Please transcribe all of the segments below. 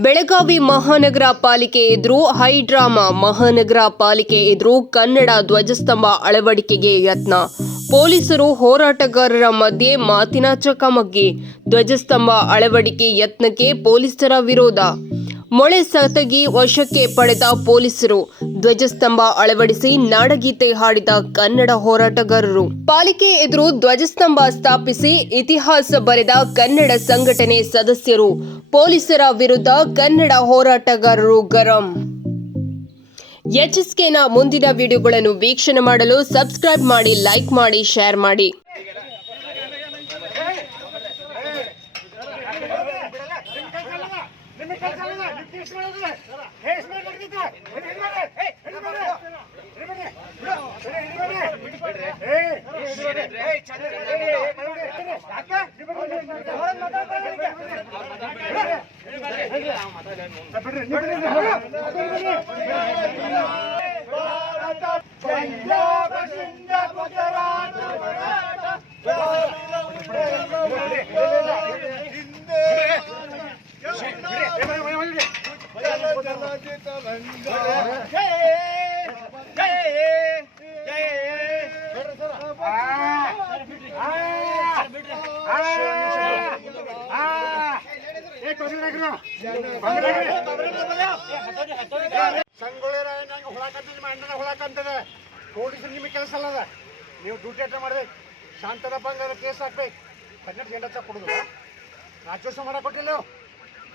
ಬೆಳಗಾವಿ ಮಹಾನಗರ ಪಾಲಿಕೆ ಎದುರು ಹೈಡ್ರಾಮಾ ಮಹಾನಗರ ಪಾಲಿಕೆ ಎದುರು ಕನ್ನಡ ಧ್ವಜಸ್ತಂಭ ಅಳವಡಿಕೆಗೆ ಯತ್ನ. ಪೊಲೀಸರು ಹೋರಾಟಗಾರರ ಮಧ್ಯೆ ಮಾತಿನ ಚಕಮಕಿ. ಧ್ವಜಸ್ತಂಭ ಅಳವಡಿಕೆ ಯತ್ನಕ್ಕೆ ಪೊಲೀಸರ ವಿರೋಧ. ಮೊಳೆ ಸತಗಿ ವಶಕ್ಕೆ ಪಡೆದ ಪೊಲೀಸರು ಧ್ವಜಸ್ತಂಭ ಅಳವಡಿಸಿ ನಾಡಗೀತೆ ಹಾಡಿದ ಕನ್ನಡ ಹೋರಾಟಗಾರರು. ಪಾಲಿಕೆ ಎದುರು ಧ್ವಜಸ್ತಂಭ ಸ್ಥಾಪಿಸಿ ಇತಿಹಾಸ ಬರೆದ ಕನ್ನಡ ಸಂಘಟನೆ ಸದಸ್ಯರು, ಪೊಲೀಸರ ವಿರುದ್ಧ ಕನ್ನಡ ಹೋರಾಟಗಾರರು ಗರಂ. ಎಚ್ಎಸ್ಕೆನ ಮುಂದಿನ ವಿಡಿಯೋಗಳನ್ನು ವೀಕ್ಷಣೆ ಮಾಡಲು ಸಬ್ಸ್ಕ್ರೈಬ್ ಮಾಡಿ, ಲೈಕ್ ಮಾಡಿ, ಶೇರ್ ಮಾಡಿ. ಭಾರತ ಪಂಜಾಬ ಸಿಂಗಾಪುರ ಸಂಗೊಳ್ಳಿ ನಂಗೆ ಹೊಳಕಂತದ, ನಿಮ್ಮ ಅಣ್ಣನ ಹೊಳಕಂತದ. ಪೊಲೀಸರು ನಿಮಗೆ ಕೆಲಸ ಅಲ್ಲದ? ನೀವು ಡ್ಯೂಟಿ ಮಾಡಬೇಕು ಮಾಡ್ಬೇಕು. ಶಾಂತದ ಬಂಗಾರ ಕೇಸ್ ಹಾಕ್ಬೇಕು. ಹದಿನೆಂಟು ಗಂಟೆ ಕೊಡುದು. ನಾಚೋಸ ಮಾಡಕ್ ಕೊಟ್ಟಿಲ್ಲ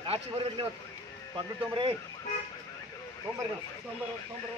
ನಾಚಿ ಬರ್ಬೇಕು ನೀವು ಬಂದು ತೊಂಬ್ರಿ ತೊಂಬರ್ರಿ. ನೀವು ತೊಂಬರ್ ತೊಂಬರ್